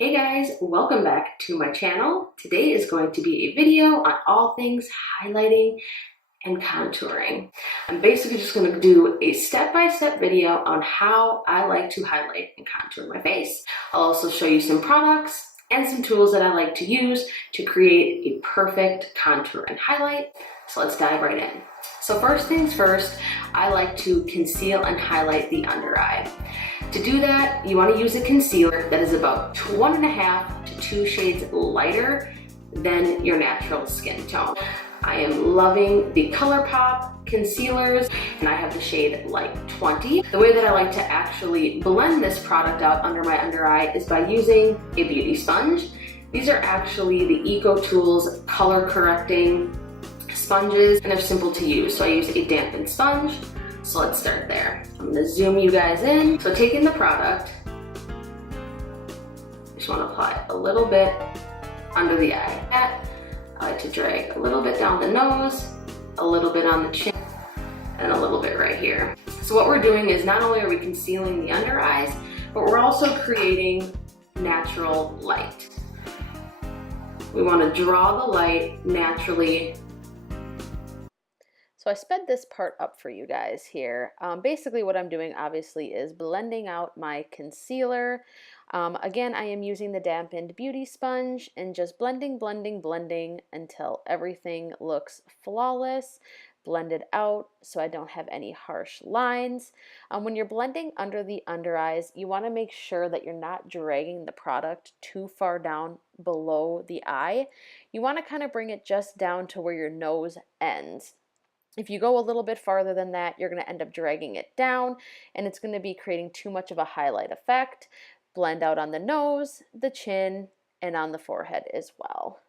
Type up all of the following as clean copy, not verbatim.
Hey guys, welcome back to my channel. Today is going to be a video on all things highlighting and contouring. I'm basically just going to do a step-by-step video on how I like to highlight and contour my face. I'll also show you some products and some tools that I like to use to create a perfect contour and highlight. So let's dive right in. So first things first, I like to conceal and highlight the under eye. To do that, you want to use a concealer that is about 1.5 to 2 shades lighter than your natural skin tone. I am loving the ColourPop concealers, and I have the shade Light 20. The way that I like to actually blend this product out under my under eye is by using a beauty sponge. These are actually the EcoTools color correcting sponges, and they're simple to use. So I use a dampened sponge. So let's start there. I'm gonna zoom you guys in. So taking the product, just wanna apply a little bit under the eye. I like to drag a little bit down the nose, a little bit on the chin, and a little bit right here. So what we're doing is not only are we concealing the under eyes, but we're also creating natural light. We wanna draw the light naturally. So I sped this part up for you guys here. Basically what I'm doing obviously is blending out my concealer. Again, I am using the dampened beauty sponge and just blending until everything looks flawless, blended out so I don't have any harsh lines. When you're blending under the under eyes, you want to make sure that you're not dragging the product too far down below the eye. You want to kind of bring it just down to where your nose ends. If you go a little bit farther than that, you're going to end up dragging it down, and it's going to be creating too much of a highlight effect. Blend out on the nose, the chin, and on the forehead as well.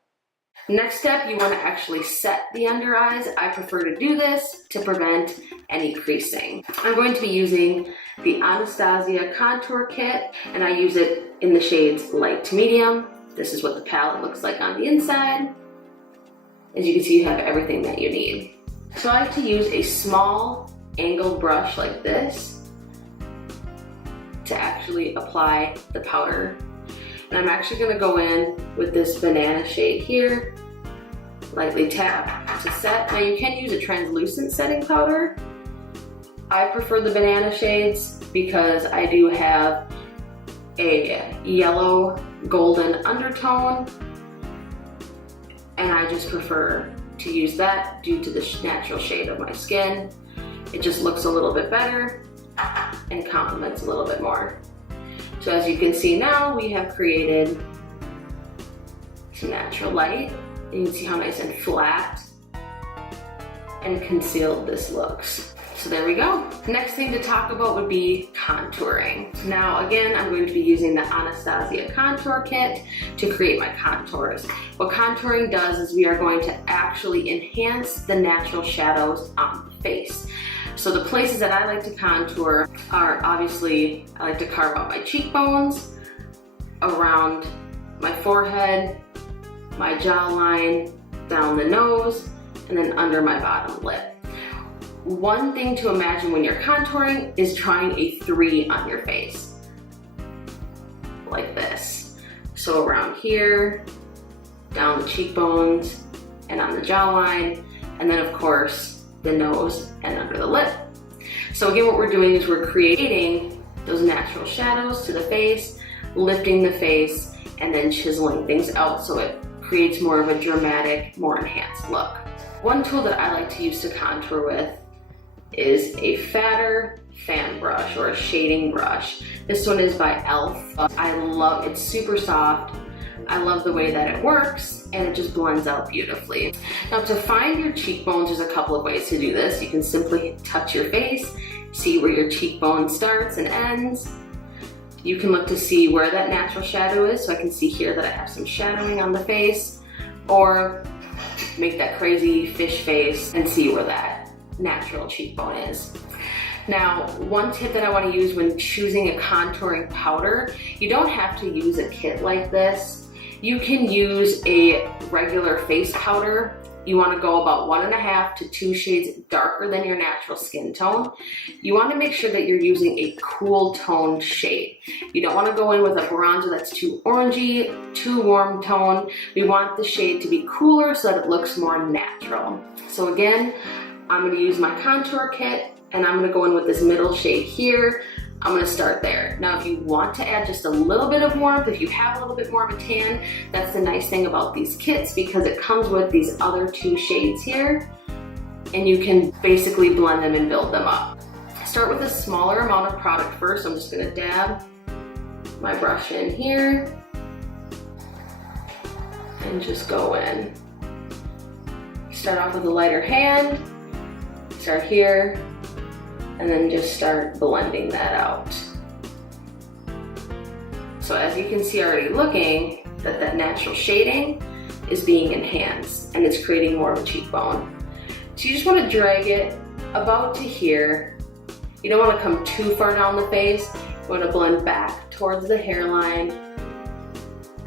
Next step, you want to actually set the under eyes. I prefer to do this to prevent any creasing. I'm going to be using the Anastasia Contour Kit, and I use it in the shades light to medium. This is what the palette looks like on the inside. As you can see, you have everything that you need. So I like to use a small angled brush like this to actually apply the powder. And I'm actually going to go in with this banana shade here, lightly tap to set. Now you can use a translucent setting powder. I prefer the banana shades because I do have a yellow golden undertone, and I just prefer to use that due to the natural shade of my skin. It just looks a little bit better and complements a little bit more. So as you can see now, we have created some natural light. You can see how nice and flat and concealed this looks. So there we go. Next thing to talk about would be contouring. Now again, I'm going to be using the Anastasia Contour Kit to create my contours. What contouring does is we are going to actually enhance the natural shadows on the face. So the places that I like to contour are obviously, I like to carve out my cheekbones, around my forehead, my jawline, down the nose, and then under my bottom lip. One thing to imagine when you're contouring is drawing a 3 on your face, like this. So around here, down the cheekbones, and on the jawline, and then of course, the nose and under the lip. So again, what we're doing is we're creating those natural shadows to the face, lifting the face, and then chiseling things out so it creates more of a dramatic, more enhanced look. One tool that I like to use to contour with is a fatter fan brush or a shading brush. This one is by e.l.f. I love it. It's super soft. I love the way that it works, and it just blends out beautifully. Now to find your cheekbones, there's a couple of ways to do this. You can simply touch your face, see where your cheekbone starts and ends. You can look to see where that natural shadow is. So I can see here that I have some shadowing on the face, or make that crazy fish face and see where that natural cheekbone is. Now, one tip that I want to use when choosing a contouring powder, you don't have to use a kit like this. You can use a regular face powder you want to go about 1.5 to 2 shades darker than your natural skin tone. You want to make sure that you're using a cool toned shade. You don't want to go in with a bronzer that's too orangey, too warm tone. We want the shade to be cooler so that it looks more natural. So again, I'm going to use my contour kit and I'm going to go in with this middle shade here. I'm gonna start there. Now, if you want to add just a little bit of warmth, if you have a little bit more of a tan, that's the nice thing about these kits because it comes with these other 2 shades here and you can basically blend them and build them up. Start with a smaller amount of product first. I'm just gonna dab my brush in here and just go in. Start off with a lighter hand, start here, and then just start blending that out. So as you can see already looking, that natural shading is being enhanced and it's creating more of a cheekbone. So you just want to drag it about to here. You don't want to come too far down the face. You want to blend back towards the hairline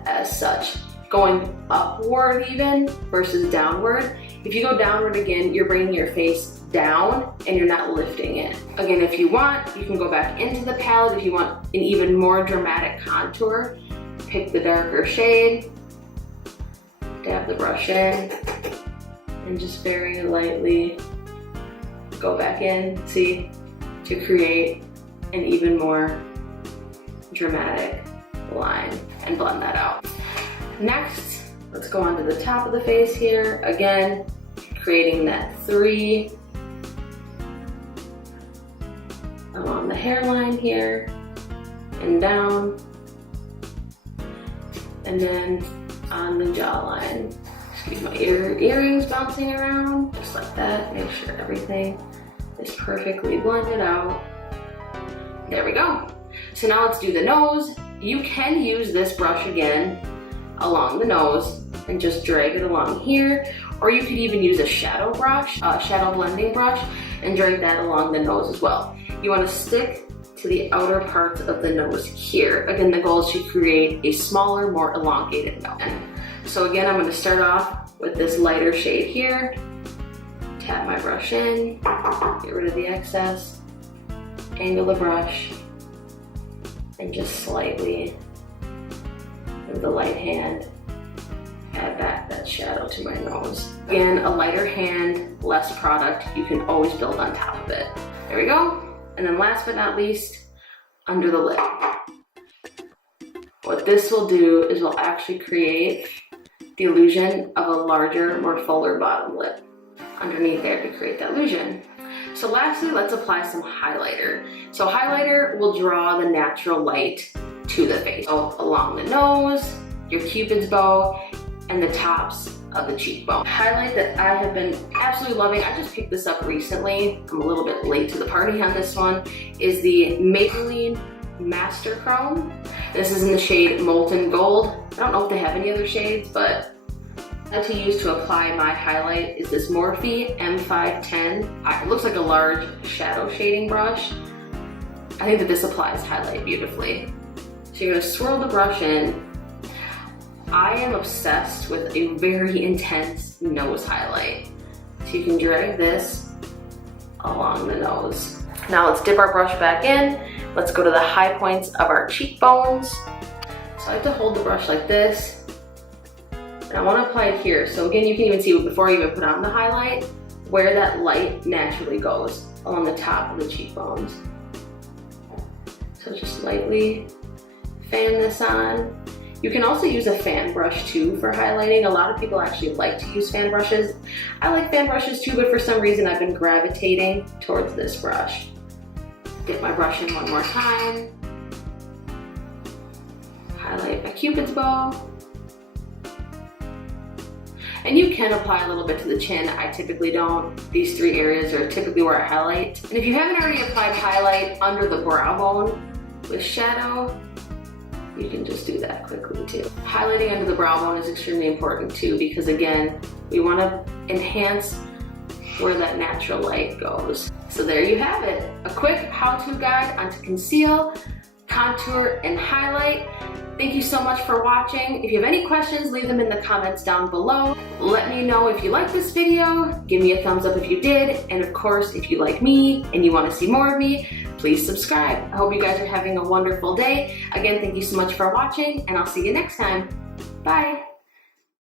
as such, going upward even versus downward. If you go downward again, you're bringing your face down and you're not lifting it. Again, if you want, you can go back into the palette. If you want an even more dramatic contour, pick the darker shade, dab the brush in, and just very lightly go back in, see, to create an even more dramatic line and blend that out. Next, let's go onto the top of the face here. Again, creating that 3 along the hairline here and down, and then on the jawline. Excuse my earrings bouncing around, just like that. Make sure everything is perfectly blended out. There we go. So now let's do the nose. You can use this brush again along the nose and just drag it along here, or you could even use a shadow brush, shadow blending brush, and drag that along the nose as well. You want to stick to the outer parts of the nose here. Again, the goal is to create a smaller, more elongated nose. So again, I'm going to start off with this lighter shade here. Tap my brush in, get rid of the excess, angle the brush, and just slightly, with the light hand, add back that shadow to my nose. Again, a lighter hand, less product, you can always build on top of it. There we go. And then last but not least, under the lip. What this will do is we'll actually create the illusion of a larger, more fuller bottom lip underneath there to create that illusion. So lastly, let's apply some highlighter. So highlighter will draw the natural light to the face. So along the nose, your cupid's bow, and the tops of the cheekbone. Highlight that I have been absolutely loving, I just picked this up recently, I'm a little bit late to the party on this one, is the Maybelline Master Chrome. This is in the shade Molten Gold. I don't know if they have any other shades, but I like to use to apply my highlight is this Morphe M510. It looks like a large shadow shading brush. I think that this applies highlight beautifully. So you're gonna swirl the brush in. I am obsessed with a very intense nose highlight. So you can drag this along the nose. Now let's dip our brush back in. Let's go to the high points of our cheekbones. So I like to hold the brush like this. And I want to apply it here. So again, you can even see before I even put on the highlight, where that light naturally goes along the top of the cheekbones. So just lightly fan this on. You can also use a fan brush too for highlighting. A lot of people actually like to use fan brushes. I like fan brushes too, but for some reason I've been gravitating towards this brush. Dip my brush in one more time. Highlight my cupid's bow. And you can apply a little bit to the chin. I typically don't. These 3 areas are typically where I highlight. And if you haven't already applied highlight under the brow bone with shadow, you can just do that quickly too. Highlighting under the brow bone is extremely important too, because again, we want to enhance where that natural light goes. So there you have it. A quick how-to guide on to conceal, contour, and highlight. Thank you so much for watching. If you have any questions, leave them in the comments down below. Let me know if you liked this video. Give me a thumbs up if you did. And of course, if you like me and you want to see more of me, please subscribe. I hope you guys are having a wonderful day. Again, thank you so much for watching, and I'll see you next time. Bye.